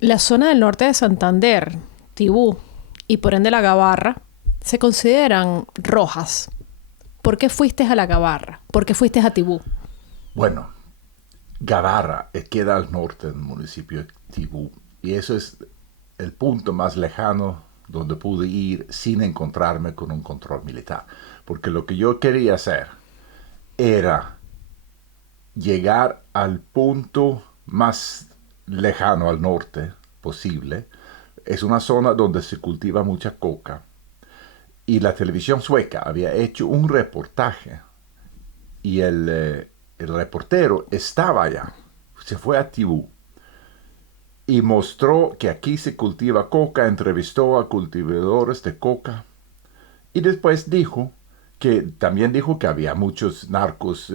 La zona del norte de Santander, Tibú y por ende la Gabarra se consideran rojas. ¿Por qué fuiste a la Gabarra? ¿Por qué fuiste a Tibú? Bueno, Gabarra queda al norte del municipio de Tibú y eso es el punto más lejano donde pude ir sin encontrarme con un control militar. Porque lo que yo quería hacer era llegar al punto más lejano al norte posible. Es una zona donde se cultiva mucha coca y la televisión sueca había hecho un reportaje y el reportero estaba allá, se fue a Tibú y mostró que aquí se cultiva coca, entrevistó a cultivadores de coca y después dijo que también dijo que había muchos narcos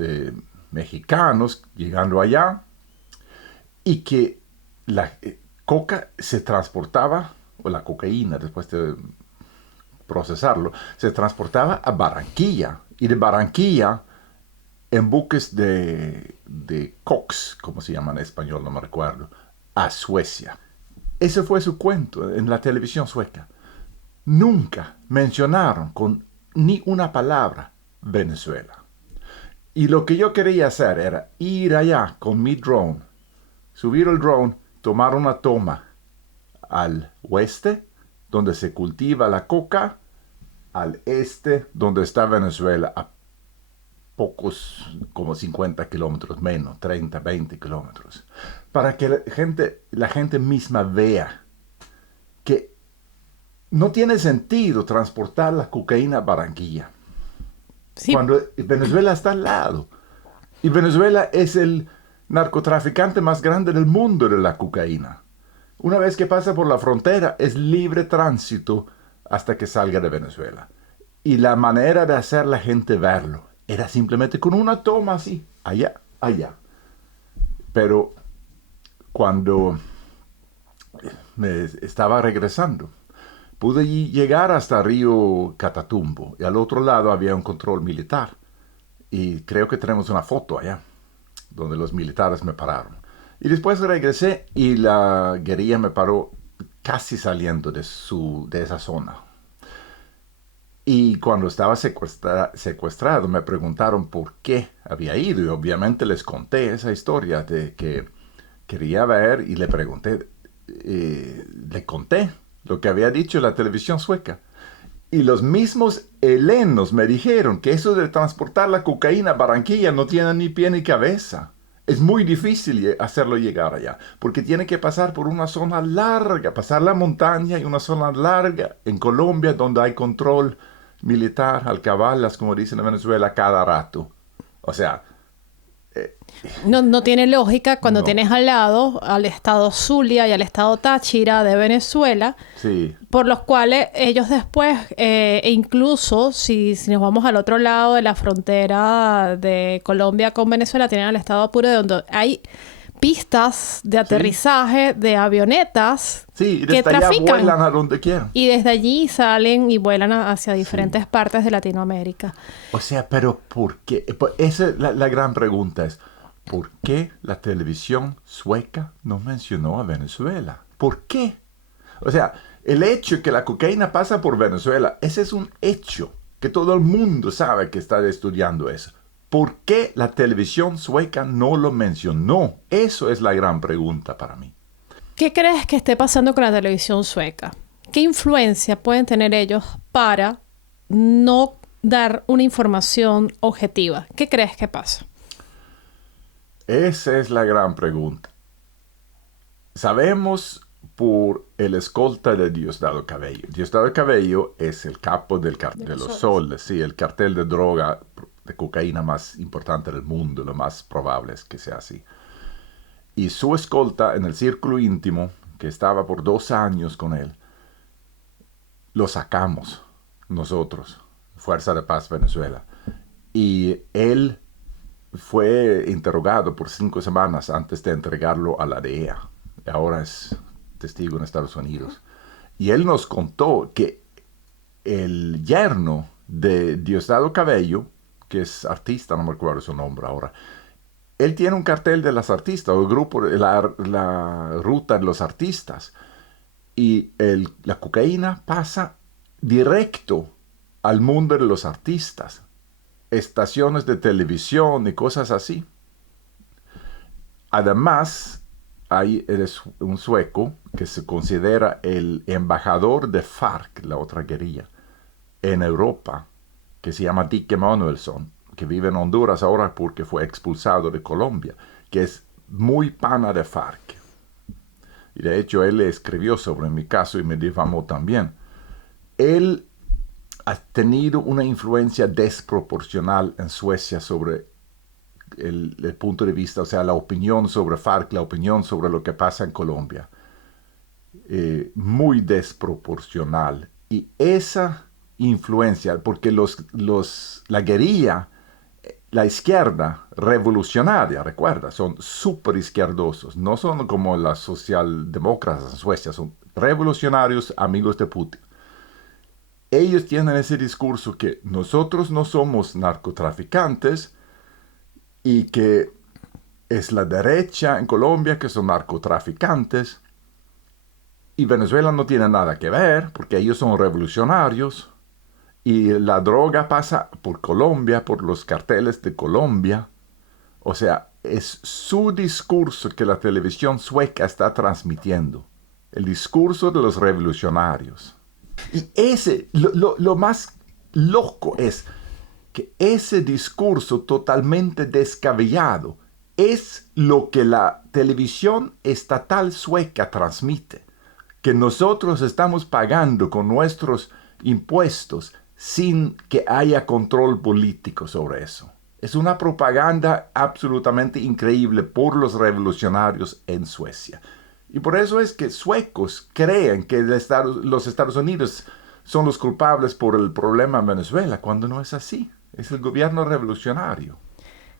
mexicanos llegando allá y que la coca se transportaba, o la cocaína después de procesarlo, se transportaba a Barranquilla y de Barranquilla en buques de Cox, como se llama en español, no me recuerdo, a Suecia. Ese fue su cuento en la televisión sueca. Nunca mencionaron con ni una palabra Venezuela. Y lo que yo quería hacer era ir allá con mi drone, subir el drone, tomar una toma al oeste, donde se cultiva la coca, al este, donde está Venezuela, a pocos, como 50 kilómetros menos, 30, 20 kilómetros, para que la gente misma vea que no tiene sentido transportar la cocaína a Barranquilla, Sí. cuando Venezuela está al lado. Y Venezuela es el narcotraficante más grande del mundo de la cocaína. Una vez que pasa por la frontera, es libre tránsito hasta que salga de Venezuela. Y la manera de hacer la gente verlo era simplemente con una toma así, allá, allá. Pero cuando me estaba regresando, pude llegar hasta Río Catatumbo y al otro lado había un control militar. Y creo que tenemos una foto allá, donde los militares me pararon. Y después regresé y la guerrilla me paró casi saliendo de esa zona. Y cuando estaba secuestrado me preguntaron por qué había ido y obviamente les conté esa historia de que quería ver y le pregunté, le conté lo que había dicho la televisión sueca. Y los mismos helenos me dijeron que eso de transportar la cocaína a Barranquilla no tiene ni pie ni cabeza. Es muy difícil hacerlo llegar allá, porque tiene que pasar por una zona larga, pasar la montaña y una zona larga en Colombia donde hay control militar, alcabalas, como dicen en Venezuela, cada rato. O sea, eh, No tiene lógica cuando no, tienes al lado al estado Zulia y al estado Táchira de Venezuela, sí, por los cuales ellos después, e incluso si nos vamos al otro lado de la frontera de Colombia con Venezuela, tienen el estado Apure donde hay pistas de sí, aterrizaje de avionetas sí, y que desde allá trafican vuelan a donde quieran. y desde allí salen y vuelan hacia Sí. diferentes partes de Latinoamérica. O sea, pero ¿por qué? Esa es la gran pregunta es, ¿por qué la televisión sueca no mencionó a Venezuela? ¿Por qué? O sea, el hecho que la cocaína pasa por Venezuela, ese es un hecho que todo el mundo sabe que está estudiando eso. ¿Por qué la televisión sueca no lo mencionó? Eso es la gran pregunta para mí. ¿Qué crees que esté pasando con la televisión sueca? ¿Qué influencia pueden tener ellos para no dar una información objetiva? ¿Qué crees que pasa? Esa es la gran pregunta. Sabemos por el escolta de Diosdado Cabello. Diosdado Cabello es el capo De de los los soles. soles, sí, el cartel de droga, de cocaína más importante del mundo, lo más probable es que sea así. Y su escolta en el círculo íntimo, que estaba por 2 años con él, lo sacamos nosotros, Fuerza de Paz Venezuela. Y él fue interrogado por 5 semanas antes de entregarlo a la DEA. Ahora es testigo en Estados Unidos. Y él nos contó que el yerno de Diosdado Cabello, que es artista, no me acuerdo su nombre ahora, Él tiene un cartel de los artistas, o el grupo, la ruta de los artistas. Y la cocaína pasa directo al mundo de los artistas. Estaciones de televisión y cosas así. Además, hay un sueco que se considera el embajador de FARC, la otra guerrilla, en Europa, que se llama Dick Emanuelsson, que vive en Honduras ahora porque fue expulsado de Colombia, que es muy pana de FARC. Y de hecho él escribió sobre mi caso y me difamó también. Él ha tenido una influencia desproporcional en Suecia sobre el punto de vista, o sea, la opinión sobre FARC, la opinión sobre lo que pasa en Colombia. Muy desproporcional. Y esa influencia, porque la guerrilla, la izquierda revolucionaria, recuerda, son súper izquierdosos. No son como las socialdemócratas en Suecia, son revolucionarios amigos de Putin. Ellos tienen ese discurso que nosotros no somos narcotraficantes y que es la derecha en Colombia que son narcotraficantes. Y Venezuela no tiene nada que ver porque ellos son revolucionarios. Y la droga pasa por Colombia, por los carteles de Colombia. O sea, es su discurso que la televisión sueca está transmitiendo. El discurso de los revolucionarios. Y lo más loco es que ese discurso totalmente descabellado es lo que la televisión estatal sueca transmite. Que nosotros estamos pagando con nuestros impuestos sin que haya control político sobre eso. Es una propaganda absolutamente increíble por los revolucionarios en Suecia. Y por eso es que suecos creen que los Estados Unidos son los culpables por el problema en Venezuela, cuando no es así. Es el gobierno revolucionario.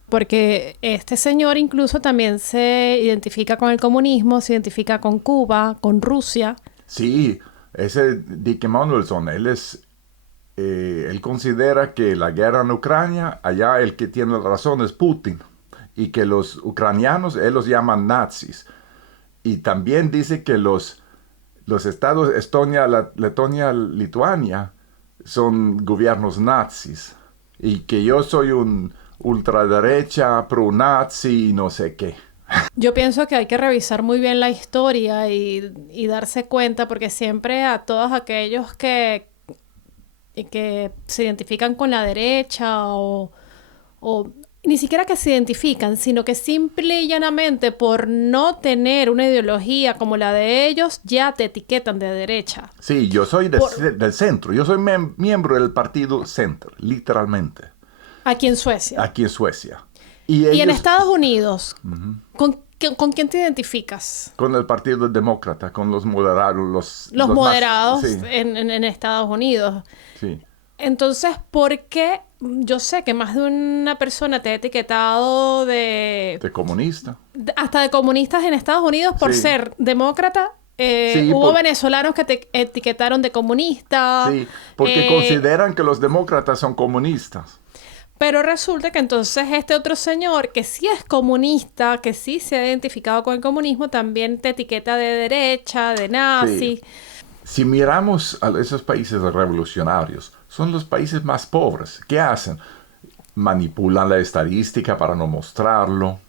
Porque este señor incluso también se identifica con el comunismo, se identifica con Cuba, con Rusia. Sí, ese Dick Emanuelsson, él considera que la guerra en Ucrania, allá el que tiene la razón es Putin, y que los ucranianos, él los llama nazis. Y también dice que los estados Estonia, Letonia, Lituania son gobiernos nazis. Y que yo soy un ultraderecha, pro-nazi y no sé qué. Yo pienso que hay que revisar muy bien la historia y darse cuenta, porque siempre a todos aquellos que se identifican con la derecha o ni siquiera que se identifican, sino que simple y llanamente por no tener una ideología como la de ellos, ya te etiquetan de derecha. Sí, yo soy del centro. Yo soy miembro del partido Center, literalmente. Aquí en Suecia. Aquí en Suecia. Y en Estados Unidos, ¿con quién te identificas? Con el Partido Demócrata, con los moderados. Los moderados sí. en Estados Unidos. Sí. Entonces, ¿por qué? Yo sé que más de una persona te ha etiquetado de comunista. Hasta de comunistas en Estados Unidos por ser demócrata. Hubo venezolanos que te etiquetaron de comunista. Sí, porque consideran que los demócratas son comunistas. Pero resulta que entonces este otro señor, que sí es comunista, que sí se ha identificado con el comunismo, también te etiqueta de derecha, de nazi. Sí. Si miramos a esos países revolucionarios, son los países más pobres. ¿Qué hacen? Manipulan la estadística para no mostrarlo,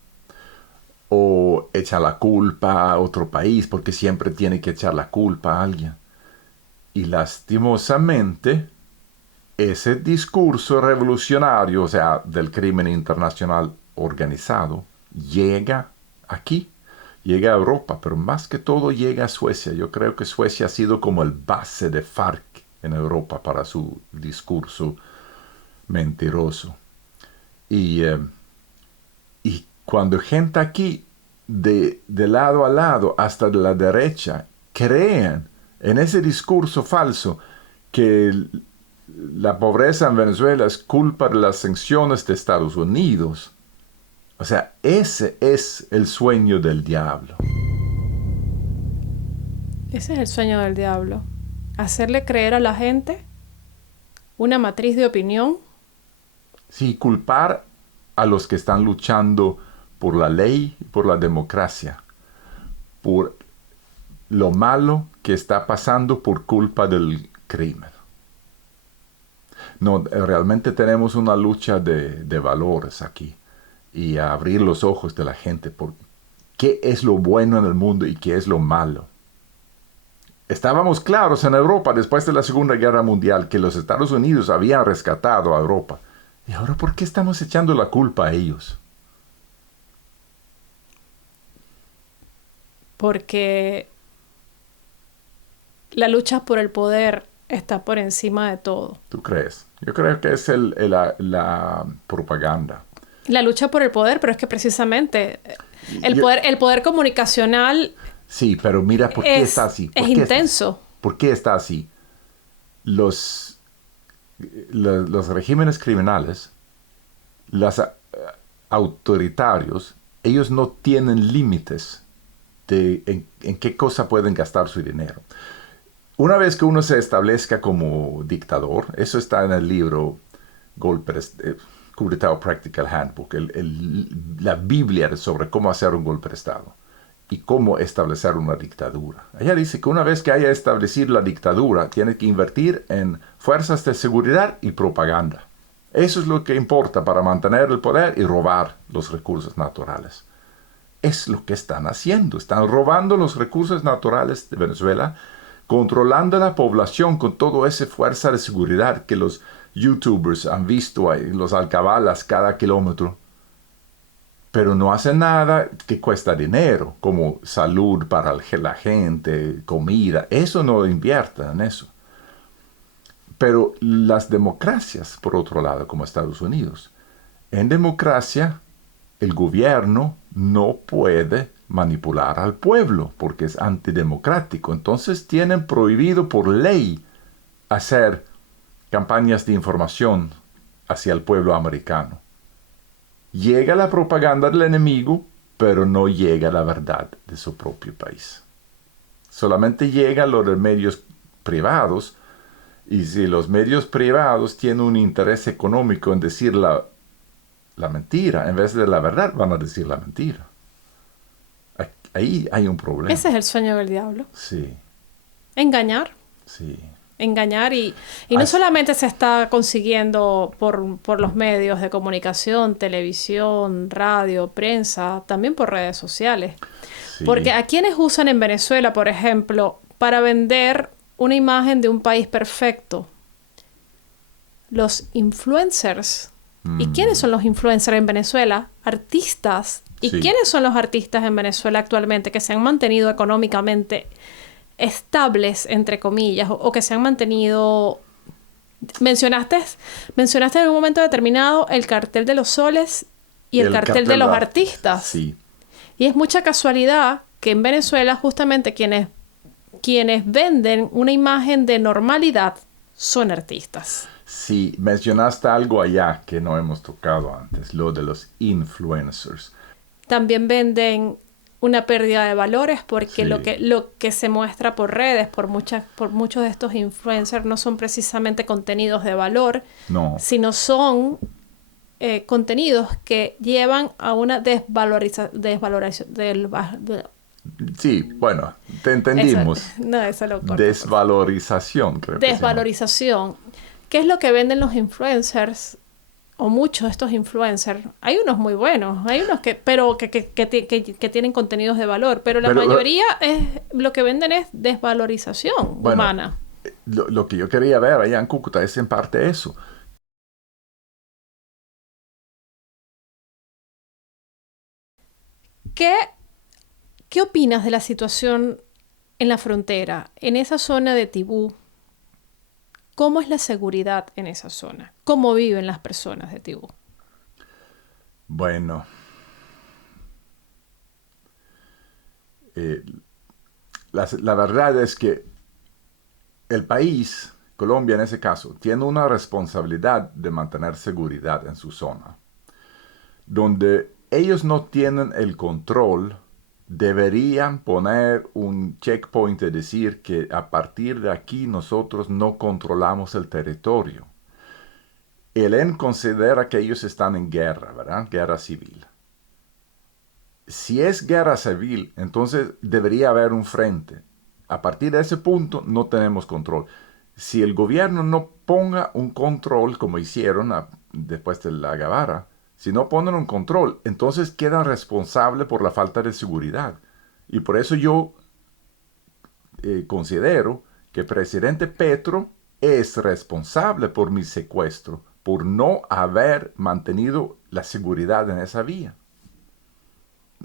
o echan la culpa a otro país, porque siempre tiene que echar la culpa a alguien. Y lastimosamente, ese discurso revolucionario, o sea, del crimen internacional organizado, llega aquí, llega a Europa, pero más que todo llega a Suecia. Yo creo que Suecia ha sido como el base de FARC en Europa para su discurso mentiroso. Y cuando gente aquí, de lado a lado, hasta de la derecha, creen en ese discurso falso que la pobreza en Venezuela es culpa de las sanciones de Estados Unidos. O sea, ese es el sueño del diablo. Ese es el sueño del diablo. Hacerle creer a la gente una matriz de opinión. Sí, culpar a los que están luchando por la ley y por la democracia, por lo malo que está pasando por culpa del crimen. No, realmente tenemos una lucha de valores aquí y a abrir los ojos de la gente por qué es lo bueno en el mundo y qué es lo malo. Estábamos claros en Europa después de la Segunda Guerra Mundial que los Estados Unidos habían rescatado a Europa. ¿Y ahora por qué estamos echando la culpa a ellos? Porque la lucha por el poder está por encima de todo. ¿Tú crees? Yo creo que es la propaganda. La lucha por el poder, pero es que precisamente el poder comunicacional Sí, pero mira, ¿por qué está así? es intenso. ¿Por qué está así? Los regímenes criminales, los autoritarios, ellos no tienen límites de en qué cosa pueden gastar su dinero. Una vez que uno se establezca como dictador, eso está en el libro Coup d'État Practical Handbook, la Biblia sobre cómo hacer un golpe de Estado y cómo establecer una dictadura. Ella dice que una vez que haya establecido la dictadura, tiene que invertir en fuerzas de seguridad y propaganda. Eso es lo que importa para mantener el poder y robar los recursos naturales. Es lo que están haciendo. Están robando los recursos naturales de Venezuela, controlando la población con toda esa fuerza de seguridad que los youtubers han visto ahí, los alcabalas cada kilómetro. Pero no hacen nada que cuesta dinero, como salud para la gente, comida. Eso no invierten en eso. Pero las democracias, por otro lado, como Estados Unidos, en democracia el gobierno no puede manipular al pueblo porque es antidemocrático. Entonces tienen prohibido por ley hacer campañas de información hacia el pueblo americano. Llega la propaganda del enemigo, pero no llega la verdad de su propio país. Solamente llega lo de medios privados, y si los medios privados tienen un interés económico en decir la mentira, en vez de la verdad, van a decir la mentira. Ahí hay un problema. Ese es el sueño del diablo. Sí, Engañar. sí. Engañar y no solamente se está consiguiendo por los medios de comunicación, televisión, radio, prensa, también por redes sociales. Sí. Porque a quienes usan en Venezuela, por ejemplo, para vender una imagen de un país perfecto, los influencers. ¿Y quiénes son los influencers en Venezuela? Artistas. ¿Y Sí. quiénes son los artistas en Venezuela actualmente que se han mantenido económicamente estables, entre comillas, o que se han mantenido... Mencionaste en un momento determinado el cartel de los soles y el cartel de los artistas. Sí. Y es mucha casualidad que en Venezuela justamente quienes venden una imagen de normalidad son artistas. Sí, mencionaste algo allá que no hemos tocado antes, lo de los influencers. También venden una pérdida de valores porque Sí. lo que se muestra por redes, por muchos de estos influencers no son precisamente contenidos de valor, No. sino son contenidos que llevan a una desvalorización Sí, bueno, te entendimos. No, eso lo corto. Desvalorización, creo que se llama. Desvalorización. ¿Qué es lo que venden los influencers? O muchos de estos influencers. Hay unos muy buenos, hay unos que tienen contenidos de valor, pero la mayoría lo que venden es desvalorización humana. Lo que yo quería ver allá en Cúcuta es en parte eso. ¿Qué opinas de la situación en la frontera, en esa zona de Tibú? ¿Cómo es la seguridad en esa zona? ¿Cómo viven las personas de Tibú? Bueno, la verdad es que el país, Colombia en ese caso, tiene una responsabilidad de mantener seguridad en su zona. Donde ellos no tienen el control, deberían poner un checkpoint de decir que a partir de aquí nosotros no controlamos el territorio. El ELN considera que ellos están en guerra, ¿verdad? Guerra civil. Si es guerra civil, entonces debería haber un frente. A partir de ese punto no tenemos control. Si el gobierno no ponga un control, como hicieron después de la Guevara, si no ponen un control, entonces quedan responsables por la falta de seguridad. Y por eso yo considero que el presidente Petro es responsable por mi secuestro, por no haber mantenido la seguridad en esa vía.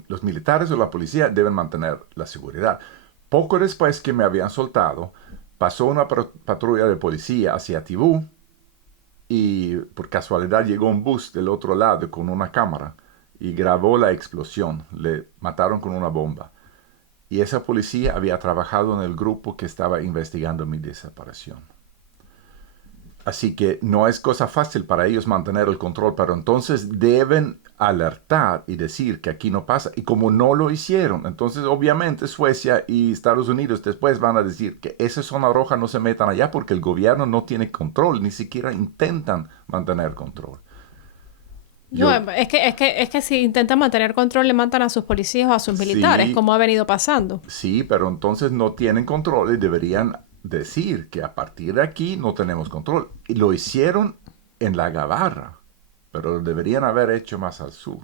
Los militares o la policía deben mantener la seguridad. Poco después que me habían soltado, pasó una patrulla de policía hacia Tibú y por casualidad llegó un bus del otro lado con una cámara y grabó la explosión. Le mataron con una bomba. Y esa policía había trabajado en el grupo que estaba investigando mi desaparición. Así que no es cosa fácil para ellos mantener el control, pero entonces deben alertar y decir que aquí no pasa. Y como no lo hicieron, entonces obviamente Suecia y Estados Unidos después van a decir que esa zona roja no se metan allá porque el gobierno no tiene control, ni siquiera intentan mantener control. No, es que si intentan mantener control, le matan a sus policías o a sus militares, Sí, como ha venido pasando. sí, pero entonces no tienen control y deberían decir que a partir de aquí no tenemos control. Y lo hicieron en la Gavarra, pero lo deberían haber hecho más al sur.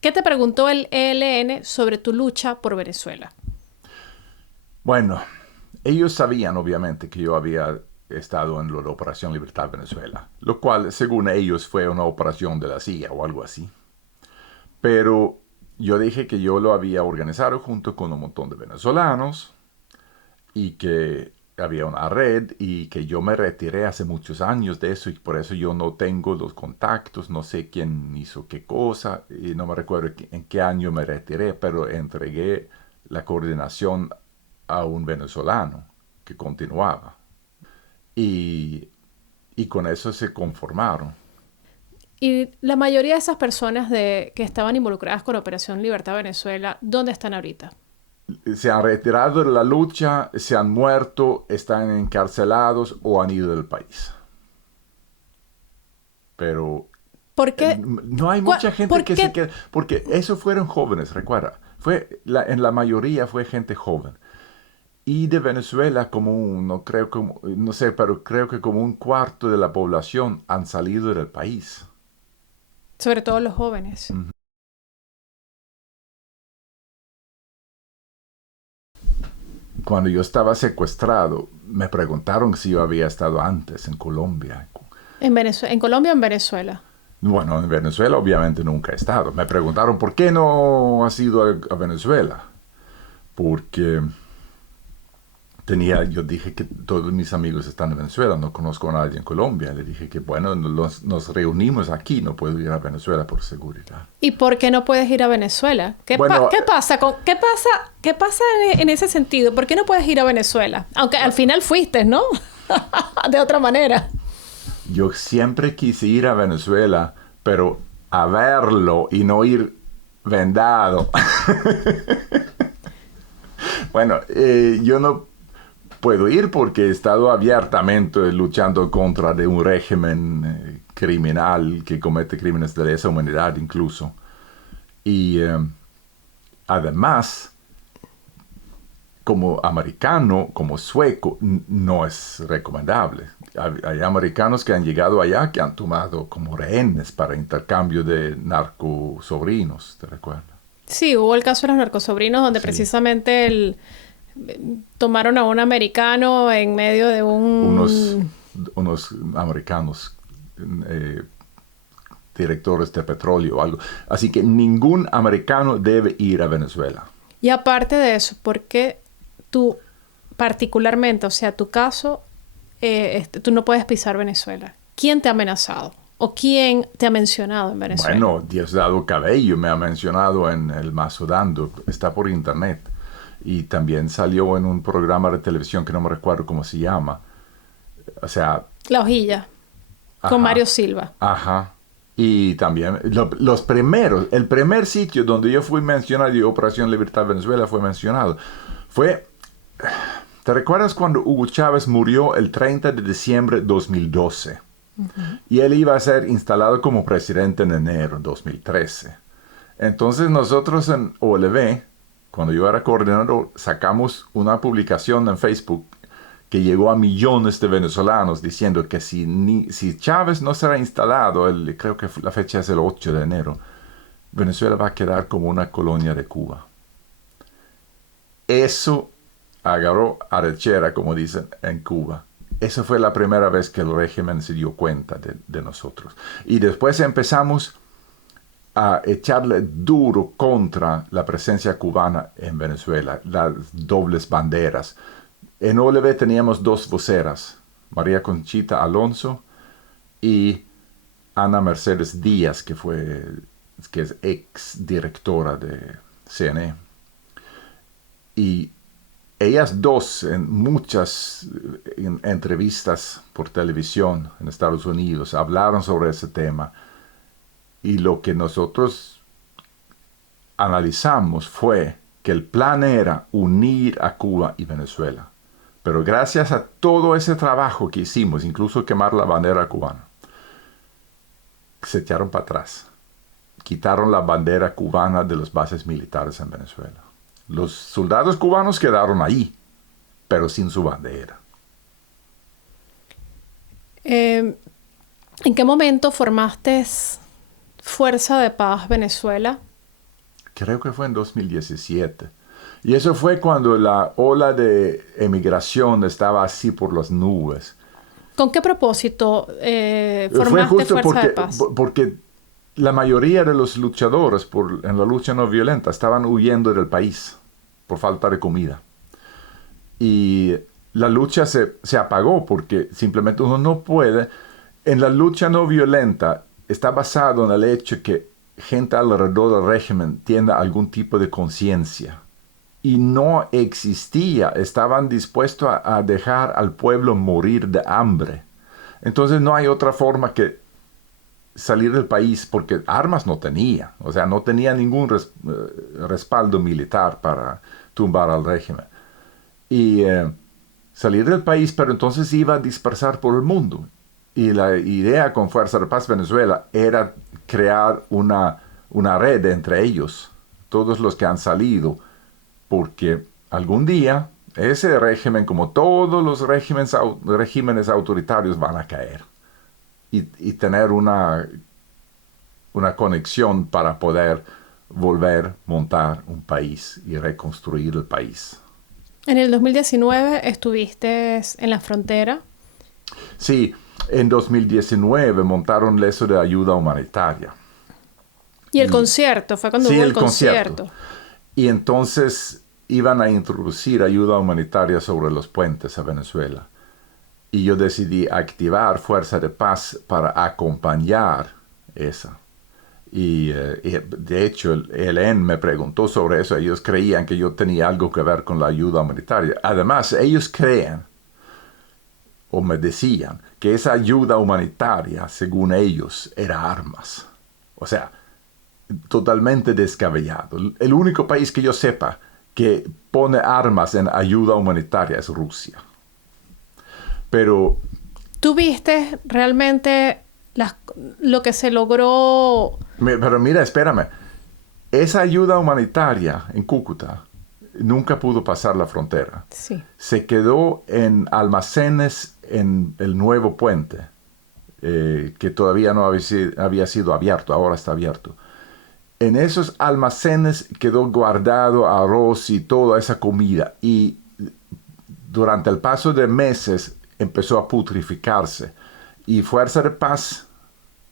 ¿Qué te preguntó el ELN sobre tu lucha por Venezuela? Bueno, ellos sabían obviamente que yo había estado en la Operación Libertad Venezuela, lo cual según ellos fue una operación de la CIA o algo así. Pero yo dije que yo lo había organizado junto con un montón de venezolanos y que había una red y que yo me retiré hace muchos años de eso y por eso yo no tengo los contactos, no sé quién hizo qué cosa y no me recuerdo en qué año me retiré, pero entregué la coordinación a un venezolano que continuaba y, y con eso se conformaron. Y la mayoría de esas personas que estaban involucradas con Operación Libertad Venezuela, ¿dónde están ahorita? Se han retirado de la lucha, se han muerto, están encarcelados o han ido del país. Pero ¿Por qué? no hay mucha gente ¿Por que se qué? queda, porque esos fueron jóvenes, recuerda, en la mayoría fue gente joven. Y de Venezuela no creo como, no sé, pero creo que como un cuarto de la población han salido del país. Sobre todo los jóvenes. Cuando yo estaba secuestrado, me preguntaron si yo había estado antes en Colombia. En Colombia o en Venezuela. Bueno, en Venezuela obviamente nunca he estado. Me preguntaron por qué no has ido a Venezuela. Porque yo dije que todos mis amigos están en Venezuela, no conozco a nadie en Colombia. Le dije que bueno, nos reunimos aquí, no puedo ir a Venezuela por seguridad. ¿Y por qué no puedes ir a Venezuela? Bueno, ¿Qué pasa qué pasa en ese sentido? ¿Por qué no puedes ir a Venezuela? Aunque al final fuiste, ¿no? De otra manera. yo siempre quise ir a Venezuela, pero a verlo y no ir vendado. Bueno, yo no puedo ir porque he estado abiertamente luchando contra de un régimen criminal que comete crímenes de lesa humanidad incluso. Y además, como americano, como sueco, no es recomendable. Hay americanos que han llegado allá que han tomado como rehenes para intercambio de narcosobrinos, ¿te recuerdas? Sí, hubo el caso de los narcosobrinos donde Sí. precisamente tomaron a un americano en medio de Unos americanos directores de petróleo o algo. Así que ningún americano debe ir a Venezuela. Y aparte de eso, ¿por qué tú particularmente, o sea, tu caso, tú no puedes pisar Venezuela? ¿Quién te ha amenazado? ¿O quién te ha mencionado en Venezuela? Bueno, Diosdado Cabello me ha mencionado en El Mazo Dando, está por internet. Y también salió en un programa de televisión que no me recuerdo cómo se llama. O sea... La Hojilla, Ajá, con Mario Silva. Ajá. Y también el primer sitio donde yo fui mencionado y Operación Libertad Venezuela fue mencionado, fue... ¿Te recuerdas cuando Hugo Chávez murió el 30 de diciembre de 2012? Y él iba a ser instalado como presidente en enero de 2013. Entonces nosotros en OLV, cuando yo era coordinador, sacamos una publicación en Facebook que llegó a millones de venezolanos diciendo que si Chávez no será instalado, creo que la fecha es el 8 de enero, Venezuela va a quedar como una colonia de Cuba. Eso agarró arrechera, como dicen, en Cuba. Esa fue la primera vez que el régimen se dio cuenta de nosotros. Y después empezamos a echarle duro contra la presencia cubana en Venezuela, las dobles banderas. En OLV teníamos dos voceras, María Conchita Alonso y Ana Mercedes Díaz, que es ex directora de CNE. Y ellas dos, en muchas entrevistas por televisión en Estados Unidos, hablaron sobre ese tema. Y lo que nosotros analizamos fue que el plan era unir a Cuba y Venezuela. Pero gracias a todo ese trabajo que hicimos, incluso quemar la bandera cubana, se echaron para atrás. Quitaron la bandera cubana de las bases militares en Venezuela. Los soldados cubanos quedaron ahí, pero sin su bandera. ¿En qué momento formaste Fuerza de Paz Venezuela? Creo que fue en 2017. Y eso fue cuando la ola de emigración estaba así por las nubes. ¿Con qué propósito formaste fue justo Fuerza de Paz? porque la mayoría de los luchadores en la lucha no violenta estaban huyendo del país por falta de comida. Y la lucha se apagó porque simplemente uno no puede. En la lucha no violenta está basado en el hecho que gente alrededor del régimen tiene algún tipo de conciencia. Y no existía, estaban dispuestos a dejar al pueblo morir de hambre. Entonces no hay otra forma que salir del país, porque armas no tenía, o sea, no tenía ningún respaldo militar para tumbar al régimen. Y salir del país, pero entonces iba a dispersar por el mundo. Y la idea con Fuerza de Paz Venezuela era crear una red entre ellos, todos los que han salido, porque algún día ese régimen, como todos los regímenes autoritarios, van a caer. Y tener una conexión para poder volver a montar un país y reconstruir el país. En el 2019 estuviste en la frontera. Sí, en 2019 montaron eso de ayuda humanitaria. Y el concierto, fue cuando hubo el concierto. Y entonces iban a introducir ayuda humanitaria sobre los puentes a Venezuela. Y yo decidí activar Fuerza de Paz para acompañar esa. Y de hecho el ELN me preguntó sobre eso. Ellos creían que yo tenía algo que ver con la ayuda humanitaria. Además, ellos creen, o me decían, que esa ayuda humanitaria, según ellos, era armas. O sea, totalmente descabellado. El único país que yo sepa que pone armas en ayuda humanitaria es Rusia. Pero ¿tú viste realmente lo que se logró? Pero mira, espérame. Esa ayuda humanitaria en Cúcuta nunca pudo pasar la frontera. Sí. Se quedó en almacenes en el nuevo puente, que todavía no había sido abierto, ahora está abierto. En esos almacenes quedó guardado arroz y toda esa comida. Y durante el paso de meses empezó a putrificarse. Y Fuerza de Paz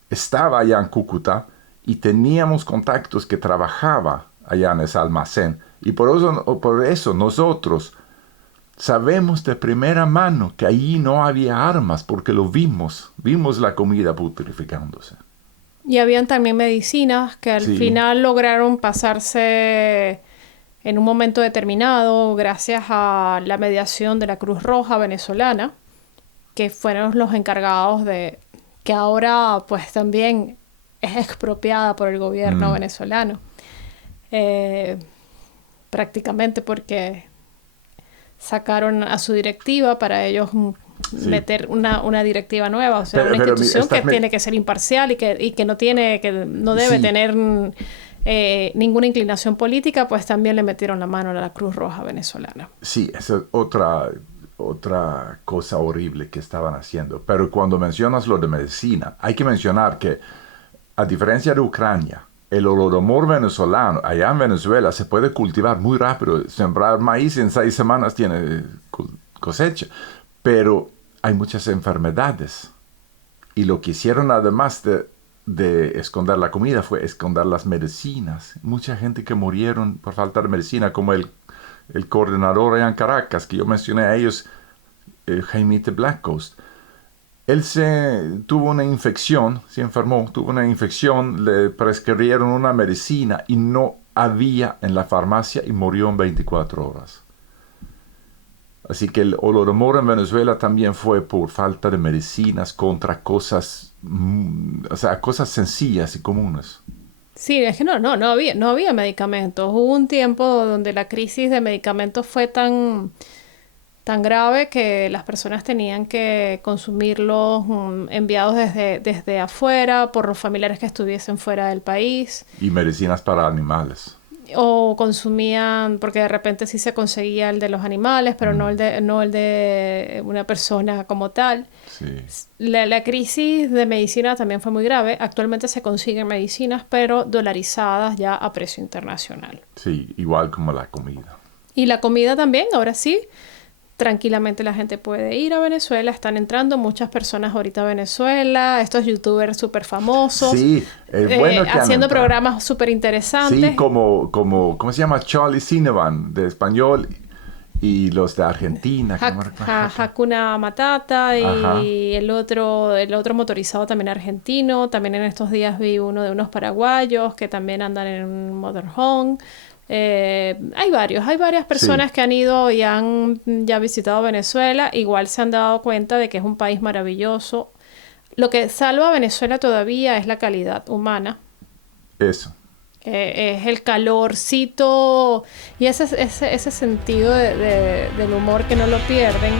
estaba allá en Cúcuta y teníamos contactos que trabajaba allá en ese almacén. Y por eso nosotros sabemos de primera mano que allí no había armas, porque lo vimos la comida putrificándose. Y habían también medicinas que al final lograron pasarse en un momento determinado gracias a la mediación de la Cruz Roja venezolana, que fueron los encargados de que ahora pues también es expropiada por el gobierno venezolano. Prácticamente porque sacaron a su directiva para ellos Sí. meter una directiva nueva, o sea, Pero- una pero institución que estás me- tiene que ser imparcial y que no debe Sí. tener ninguna inclinación política, pues también le metieron la mano a la Cruz Roja venezolana. Sí, esa es otra cosa horrible que estaban haciendo. Pero cuando mencionas lo de medicina, hay que mencionar que, a diferencia de Ucrania, el holodomor venezolano, allá en Venezuela, se puede cultivar muy rápido. Sembrar maíz en 6 semanas tiene cosecha. Pero hay muchas enfermedades. Y lo que hicieron, además de esconder la comida, fue esconder las medicinas. Mucha gente que murieron por falta de medicina, como el coordinador allá en Caracas, que yo mencioné a ellos, Jaimite Black Coast. Él tuvo una infección, se enfermó, tuvo una infección, le prescribieron una medicina y no había en la farmacia y murió en 24 horas. Así que el holodomor en Venezuela también fue por falta de medicinas contra cosas, o sea, cosas sencillas y comunes. Sí, es que no había medicamentos. Hubo un tiempo donde la crisis de medicamentos fue tan grave que las personas tenían que consumirlos enviados desde afuera por los familiares que estuviesen fuera del país. Y medicinas para animales. O consumían, porque de repente sí se conseguía el de los animales, pero no el de una persona como tal. Sí. La crisis de medicina también fue muy grave. Actualmente se consiguen medicinas, pero dolarizadas ya a precio internacional. Sí, igual como la comida. Y la comida también, ahora sí. Tranquilamente la gente puede ir a Venezuela. Están entrando muchas personas ahorita a Venezuela. Estos youtubers súper famosos. Sí, es bueno que han haciendo entrado. programas súper interesantes. Sí, ¿cómo se llama? Charlie Cinevan, de español, y los de Argentina. que no me recuerdo. Hakuna Matata Ajá. y el otro motorizado también argentino. También en estos días vi uno de unos paraguayos que también andan en un motorhome. Hay varias personas Sí. que han ido y han ya visitado Venezuela. Igual se han dado cuenta de que es un país maravilloso. Lo que salva a Venezuela todavía es la calidad humana. Eso. Es el calorcito y ese sentido del humor que no lo pierden.